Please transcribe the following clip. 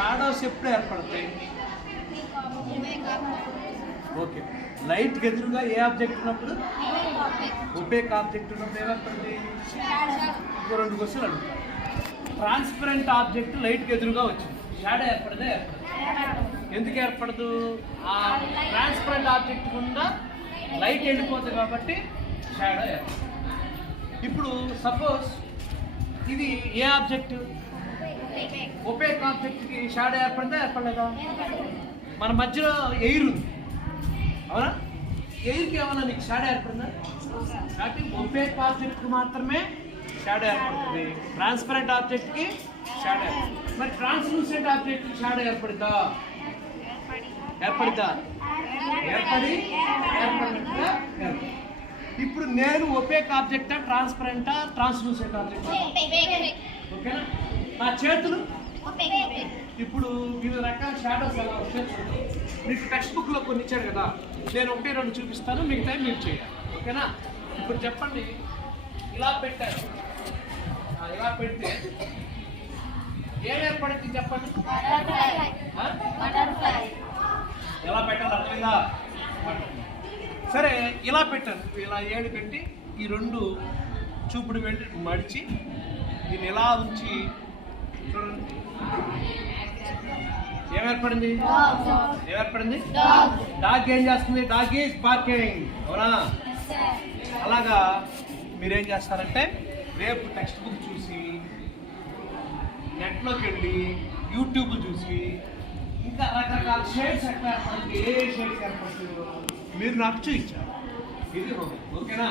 Shadows ఎప్పుడు ఏర్పడతాయి? Okay, లైట్కి ఎదురుగా ఏ ఆబ్జెక్ట్ ఉన్నప్పుడు? ఒపేక్ ఆబ్జెక్ట్ ఉన్నప్పుడు ఏర్పడుతుంది? ఇంకో 2 క్వశ్చన్లు అడుగుతారు. ట్రాన్స్పరెంట్ ఆబ్జెక్ట్ లైట్కి ఎదురుగా వచ్చింది, షాడో ఏర్పడదే? ఏర్పడదు. ఎందుకు ఏర్పడదు? ఆ ట్రాన్స్పరెంట్ ఆబ్జెక్ట్ గుండా లైట్ వెళ్ళిపోతుంది కాబట్టి షాడో ఏర్పడదు. ఇప్పుడు సపోజ్ ఇది ఏ ఆబ్జెక్ట్? ఒపేక్ ఆబ్జెక్ట్కి షాడో ఏర్పడిందా ఏర్పడలేదా? మన మధ్యలో ఎయిర్ ఉంది, అవునా? ఎయిర్కి ఏమన్నా నీకు షాడో ఏర్పడిందా? కాబట్టి ఒపేక్ ఆబ్జెక్ట్కి మాత్రమే షాడో ఏర్పడుతుంది, ట్రాన్స్పరెంట్ ఆబ్జెక్ట్కి షాడో ఏర్పడుతుంది. మరి ట్రాన్స్లూసెంట్ ఆబ్జెక్ట్కి షాడో ఏర్పడుతుందా? ఏర్పడుతుందా? ఏర్పడినట్టుగా ఏర్పడుతుంది. ఇప్పుడు నేను ఒపేక్ ఆబ్జెక్టా, ట్రాన్స్పరెంటా, ట్రాన్స్లూసెంట్ ఆబ్జెక్టా? ఓకేనా? నా చేతులు ఇప్పుడు వివిధ రకాల షాడోస్ ఎలా వస్తాయి చూద్దాం. మీకు టెక్స్ట్ బుక్లో కొన్ని ఇచ్చాడు కదా, నేను 1-2 చూపిస్తాను, మిగతా మీరు చేయాలి. ఓకేనా? ఇప్పుడు చెప్పండి, ఇలా పెట్టారు, ఇలా పెడితే ఏం ఏర్పడుతుంది చెప్పండి? ఎలా పెట్టాలి అర్థమైందా? సరే, ఇలా పెట్టాను, ఇలా 7 పెట్టి ఈ 2 చూపుడు పెట్టి మడిచి దీన్ని ఎలా ఉంచి చూడండి, ఏమేర్పడింది? డాగ్ ఏం చేస్తుంది? డాగ్ ఈజ్ బార్కింగ్, అవునా? అలాగా మీరేం చేస్తారంటే రేపు టెక్స్ట్ బుక్ చూసి, నెట్లోకి వెళ్ళి, యూట్యూబ్ చూసి, ఇంకా రకరకాల షేడ్స్ ఎట్లా ఏర్పడుతుంది, ఏ షేడ్స్ ఏర్పడుతుందో మీరు నాకు చూపించారు. ఇది ఓకేనా?